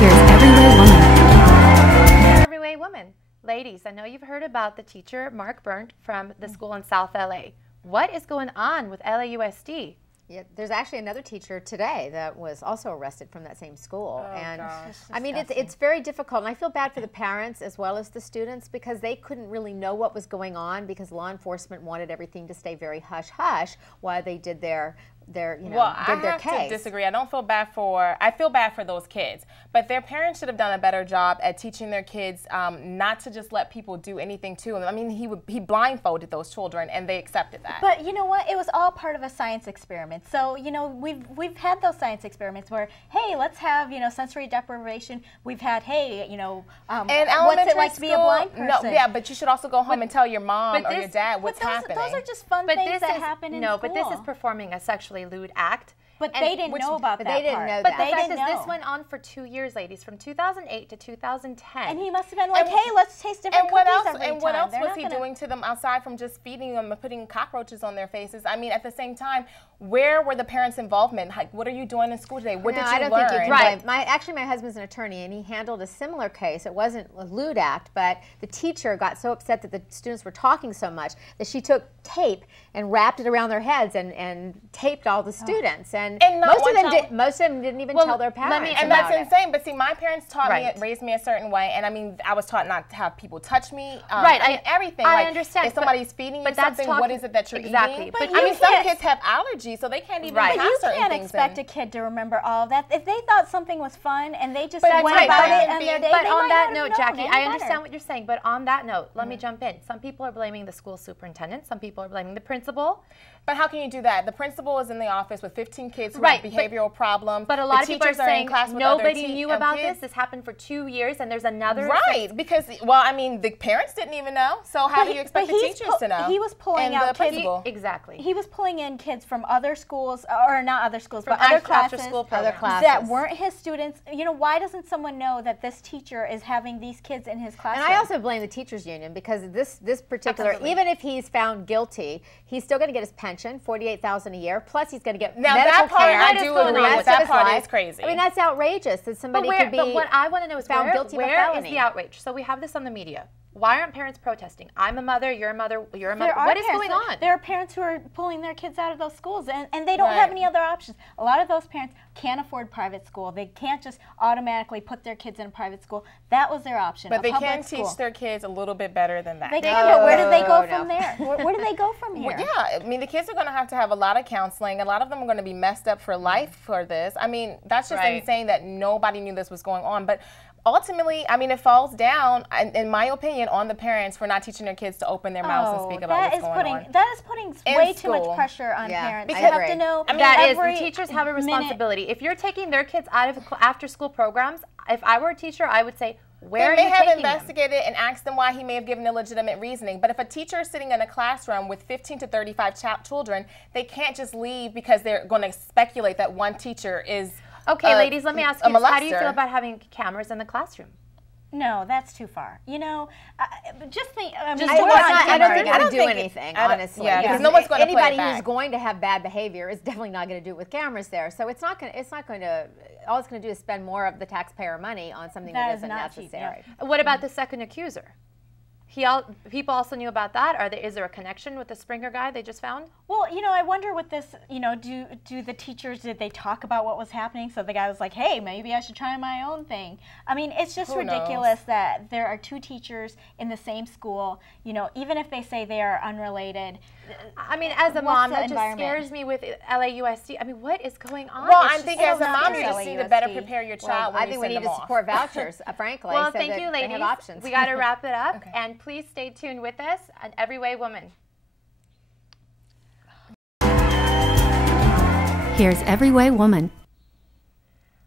Here's Everyday Woman. Everyday Woman. Ladies, I know you've heard about the teacher, Mark Burnt, from the school in South LA. What is going on with LAUSD? Yeah, there's actually another teacher today that was also arrested from that same school. Oh, and gosh. I mean, it's very difficult. And I feel bad for the parents as well as the students because they couldn't really know what was going on because law enforcement wanted everything to stay very hush-hush while they did their well, I have to disagree. I don't feel bad for, I feel bad for those kids, but their parents should have done a better job at teaching their kids not to just let people do anything to them. I mean, he blindfolded those children and they accepted that. But you know what? It was all part of a science experiment. So, you know, we've had those science experiments where, hey, let's have, you know, sensory deprivation. We've had, hey, you know, what's it like to be a blind person? No, yeah, but you should also go home and tell your mom or your dad what's happening. Those are just fun things that happen in school. No, but this is performing a sexually lewd act. But they didn't know about that part. They didn't know but that. the fact is this went on for 2 years, ladies, from 2008 to 2010. And he must have been like, hey, let's taste different cookies every time. And what else was he doing to them aside from just feeding them and putting cockroaches on their faces? I mean, at the same time, where were the parents' involvement? Like, what are you doing in school today? What did you learn? I don't think you can blame. Actually, my husband's an attorney, and he handled a similar case. It wasn't a lewd act, but the teacher got so upset that the students were talking so much that she took tape and wrapped it around their heads and taped all the students. And most of them didn't even tell their parents. And that's insane. But see, my parents taught me, raised me a certain way, and I mean, I was taught not to have people touch me. I mean, everything. I understand. If somebody's feeding you something, what is it that you're eating? But I mean, some kids have allergies, so they can't even have certain things. But you can't expect a kid to remember all of that. If they thought something was fun and they just went about it on their day, but on that note, Jackie, I understand what you're saying. But on that note, let me jump in. Some people are blaming the school superintendent. Some people are blaming the principal. But how can you do that? The principal is in the office with 15 kids who have behavioral problems. But a lot of people are saying nobody knew about this. This happened for 2 years, and there's another. Right, because, well, I mean, the parents didn't even know. So how do you expect the teachers to know? He was pulling out kids. Exactly. He was pulling in kids from other schools, or not other schools, but other classes that weren't his students. You know, why doesn't someone know that this teacher is having these kids in his classroom? And I also blame the teachers union because this particular, even if he's found guilty, he's still going to get his pension, $48,000 a year. Plus, he's going to get medical that part care. I do agree with. That part is crazy. I mean, that's outrageous that somebody could be But what I want to know is found guilty of a felony. Where is the outrage? So we have this on the media. Why aren't parents protesting? I'm a mother, you're a mother, you're a mother. What is going on? There are parents who are pulling their kids out of those schools, and they don't have any other options. A lot of those parents can't afford private school. They can't just automatically put their kids in a private school. That was their option. But they can teach their kids a little bit better than that. They can, but where do they go from there? Where do they go from here? Well, yeah, I mean, the kids are going to have a lot of counseling. A lot of them are going to be messed up for life for this. I mean, that's just insane that nobody knew this was going on. But ultimately, I mean, it falls down, in my opinion, on the parents for not teaching their kids to open their mouths and speak about what's going on. That is putting way too much pressure on parents. Because you have to know. I mean, the teachers have a responsibility. If you're taking their kids out of after-school programs, if I were a teacher, I would say, where are you taking them? They may have investigated and asked them why he may have given illegitimate reasoning. But if a teacher is sitting in a classroom with 15 to 35 children, they can't just leave because they're going to speculate that one teacher is okay, ladies, let me ask you this. How do you feel about having cameras in the classroom? No, that's too far. You know, just think. I don't think it would do anything, honestly. Yeah, because no one's going to play it back. Anybody who's going to have bad behavior is definitely not going to do it with cameras there. So it's not going to. All it's going to do is spend more of the taxpayer money on something that isn't necessary. What about the second accuser? People also knew about that. Is there a connection with the Springer guy they just found? Well, you know, I wonder with this, you know, do the teachers, did they talk about what was happening? So the guy was like, hey, maybe I should try my own thing. I mean, it's just ridiculous that there are two teachers in the same school, you know, even if they say they are unrelated. I mean, as a mom, that just scares me with LAUSD. I mean, what is going on? Well, I'm thinking as a mom, you just need to better prepare your child when you send them off. I think we need to support vouchers, frankly, well, so thank that you, ladies. they have options. We got to wrap it up, and please stay tuned with us on Everyday Woman. Here's Everyday Woman.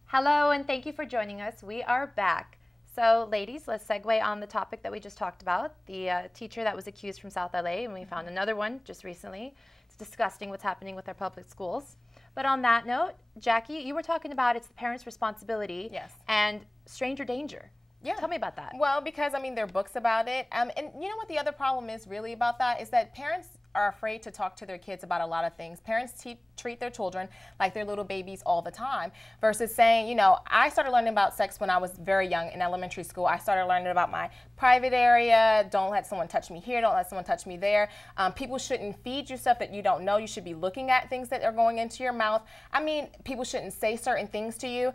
Hello, and thank you for joining us. We are back. So, ladies, let's segue on the topic that we just talked about, the teacher that was accused from South LA, and we found another one just recently. It's disgusting what's happening with our public schools. But on that note, Jackie, you were talking about it's the parents' responsibility and stranger danger. Yeah. Tell me about that. Well, because, I mean, there are books about it. And you know what the other problem is really about that is that parents are afraid to talk to their kids about a lot of things. Parents treat their children like they're little babies all the time versus saying, you know, I started learning about sex when I was very young in elementary school. I started learning about my private area. Don't let someone touch me here. Don't let someone touch me there. People shouldn't feed you stuff that you don't know. You should be looking at things that are going into your mouth. I mean, people shouldn't say certain things to you.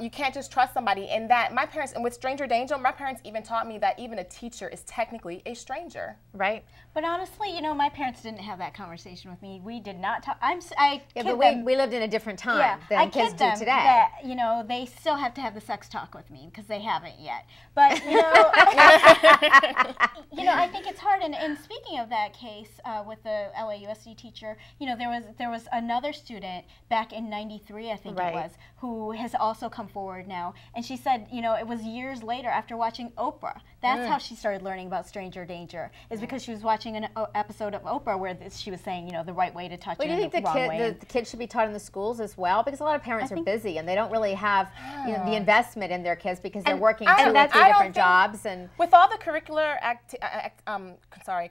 You can't just trust somebody. And that my parents, and with stranger danger, my parents even taught me that even a teacher is technically a stranger. Right. But honestly, you know, my parents didn't have that conversation with me. We did not talk. We lived in a different time than kids do today. That, you know, they still have to have the sex talk with me because they haven't yet. But, you know, you know, I think it's hard. And speaking of that case with the LAUSD teacher, you know, there was another student back in '93, I think it was, who has also come forward now. And she said, you know, it was years later after watching Oprah. That's how she started learning about stranger danger, is because she was watching an episode of Oprah where she was saying, you know, the right way to touch it. Do you think the kids should be taught in the schools as well? Because a lot of parents are busy and they don't really have you know, the investment in their kids because they're working 2 or 3 different jobs. And with all the curricular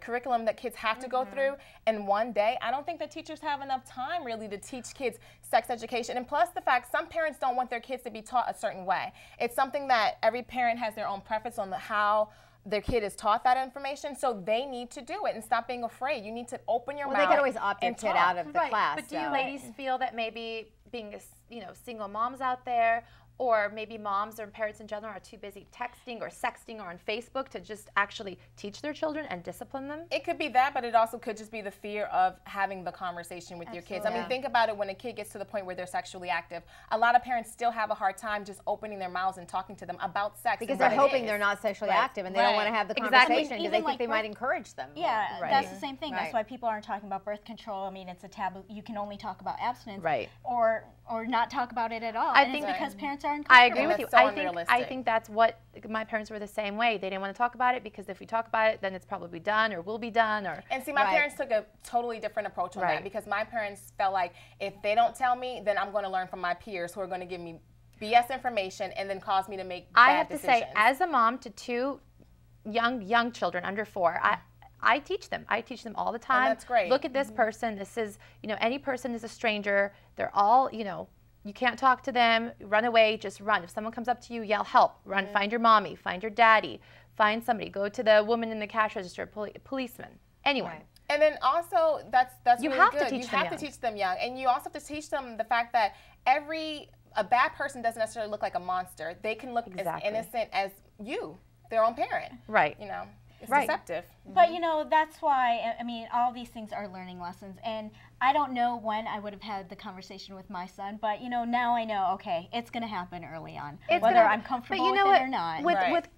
curriculum that kids have to go through in one day, I don't think that teachers have enough time really to teach kids sex education. And plus the fact some parents don't want their kids to be taught a certain way. It's something that every parent has their own preference on how their kid is taught that information, so they need to do it and stop being afraid. You need to open your mouth. They could always opt their kid out of the class. But do you ladies feel that maybe being, you know, single moms out there, or maybe moms or parents in general are too busy texting or sexting or on Facebook to just actually teach their children and discipline them? It could be that, but it also could just be the fear of having the conversation with your kids. I mean, think about it when a kid gets to the point where they're sexually active. A lot of parents still have a hard time just opening their mouths and talking to them about sex. Because they're hoping they're not sexually active and they don't want to have the conversation because they think they might encourage them. Yeah, that's the same thing. That's why people aren't talking about birth control. I mean, it's a taboo. You can only talk about abstinence or not talk about it at all. I think because parents are uncomfortable. I agree with you. So I think that's what my parents were the same way. They didn't want to talk about it because if we talk about it, then it's probably done or will be done. And see, my parents took a totally different approach on that because my parents felt like if they don't tell me, then I'm going to learn from my peers who are going to give me BS information and then cause me to make bad decisions. I have to say, as a mom to 2 young children under 4, I teach them. I teach them all the time. And that's great. Look at this person. This is, you know, any person is a stranger. They're all, you know, you can't talk to them. Run away. Just run. If someone comes up to you, yell help. Run. Find your mommy. Find your daddy. Find somebody. Go to the woman in the cash register. Policeman. Anyone. And then also, that's you really have good. To teach you them have young. to teach them young, and you also have to teach them the fact that a bad person doesn't necessarily look like a monster. They can look as innocent as you, their own parent. Right. You know. It's deceptive. But, you know, that's why, I mean, all these things are learning lessons. And I don't know when I would have had the conversation with my son, but, you know, now I know, okay, it's going to happen early on, whether I'm comfortable with it or not.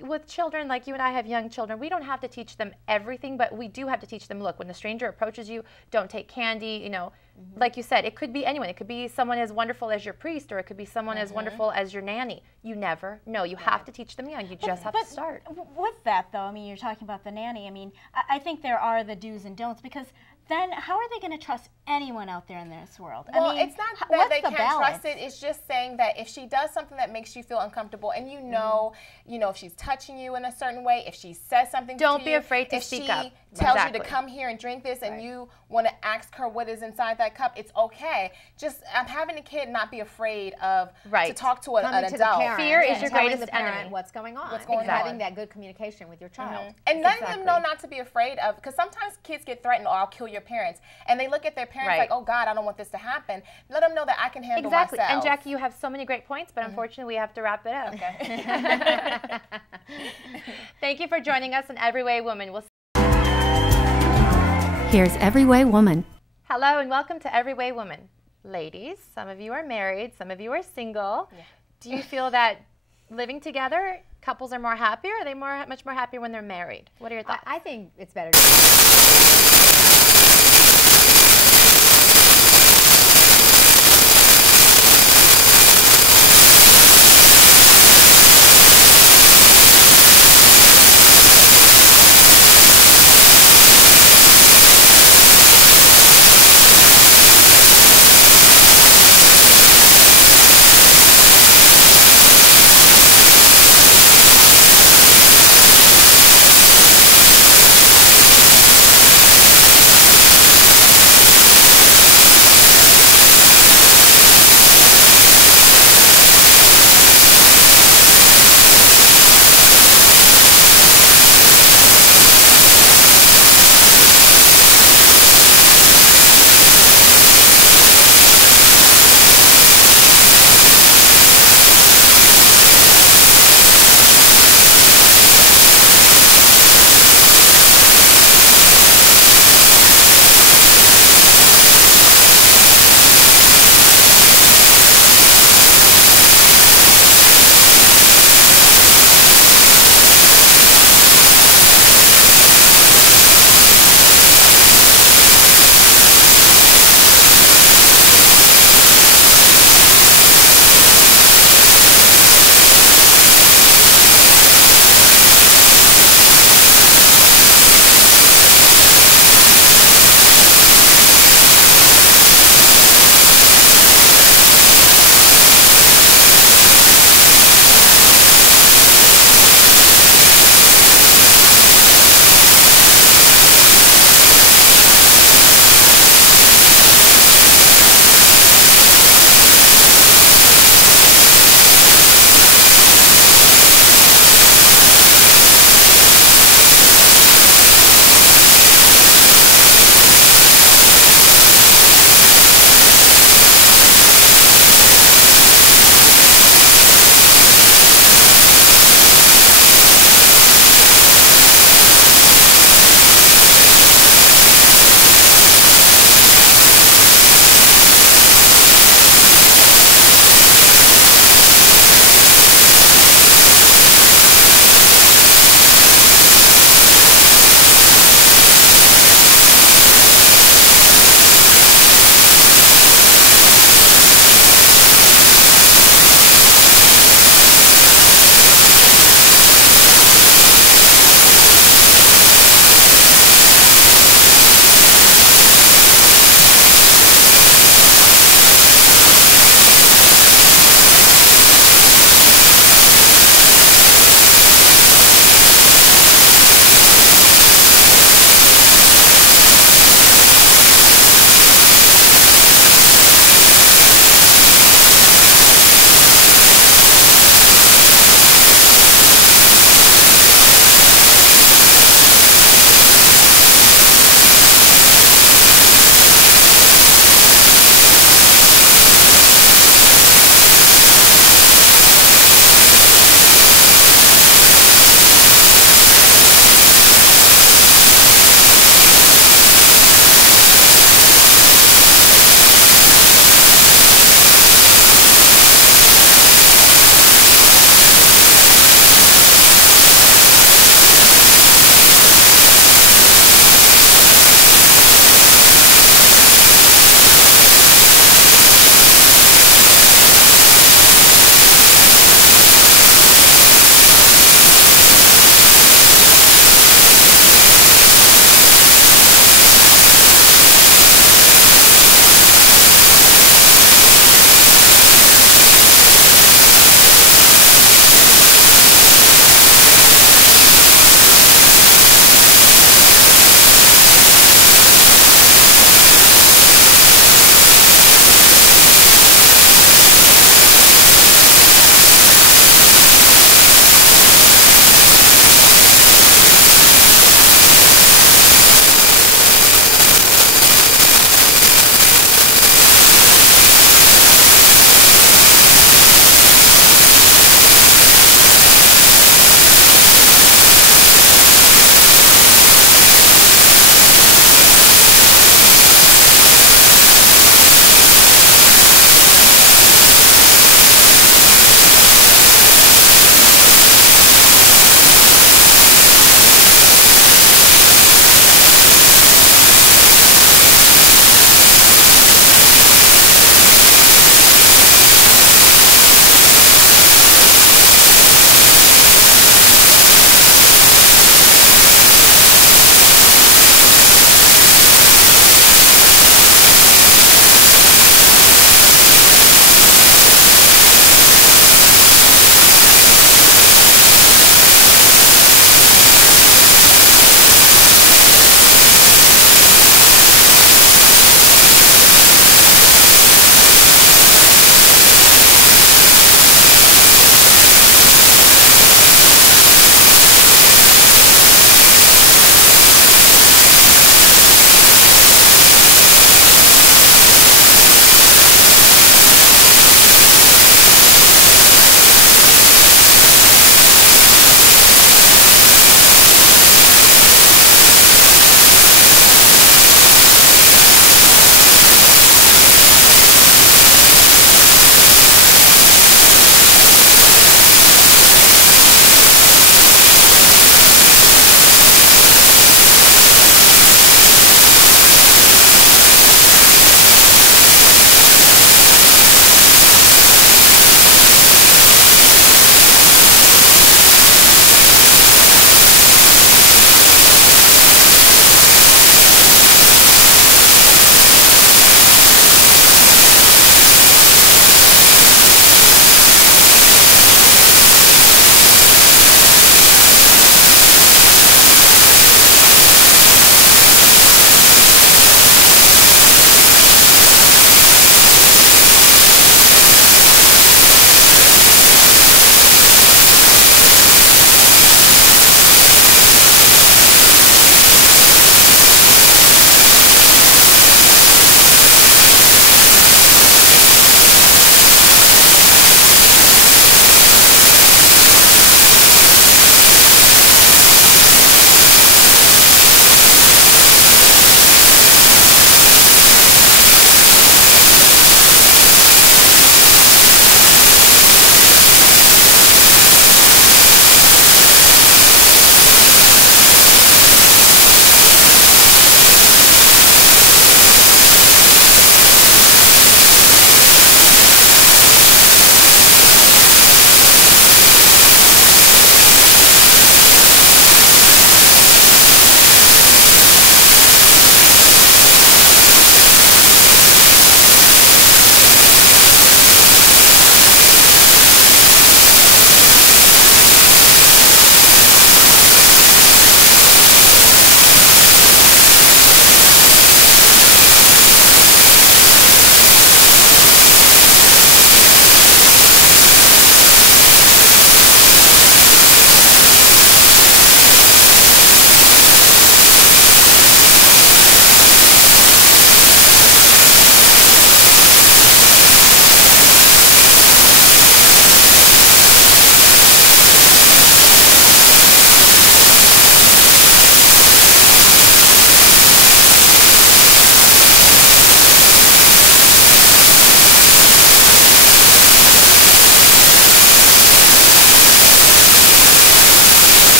With children, like you and I have young children, we don't have to teach them everything, but we do have to teach them, look, when a stranger approaches you, don't take candy, you know. Like you said, it could be anyone. It could be someone as wonderful as your priest, or it could be someone as wonderful as your nanny. You never know. You have to teach them young. You just have to start. With that, though, I mean, you're talking about the nanny. I mean, I think there are the do's and don'ts, because then how are they going to trust anyone out there in this world? Well, I mean, it's not that they can't trust it. It's just saying that if she does something that makes you feel uncomfortable, and you know, if she's touching you in a certain way, if she says something to you, don't be afraid to speak up. If she tells you to come here and drink this, and you want to ask her what is inside that cup, it's okay. Just having a kid not be afraid of to talk to an adult. Fear is your greatest enemy. What's going on? Having that good communication with your child. And letting them know not to be afraid of, because sometimes kids get threatened, or I'll kill your parents, and they look at their parents like, oh God, I don't want this to happen. Let them know that I can handle myself. And Jackie, you have so many great points, but unfortunately we have to wrap it up. Okay. Thank you for joining us on Every Way Woman. Here's Every Way Woman. Hello and welcome to Every Way Woman. Ladies, some of you are married, some of you are single. Yeah. Do you feel that living together, couples are more happy, or are they much more happy when they're married? What are your thoughts? I think it's better to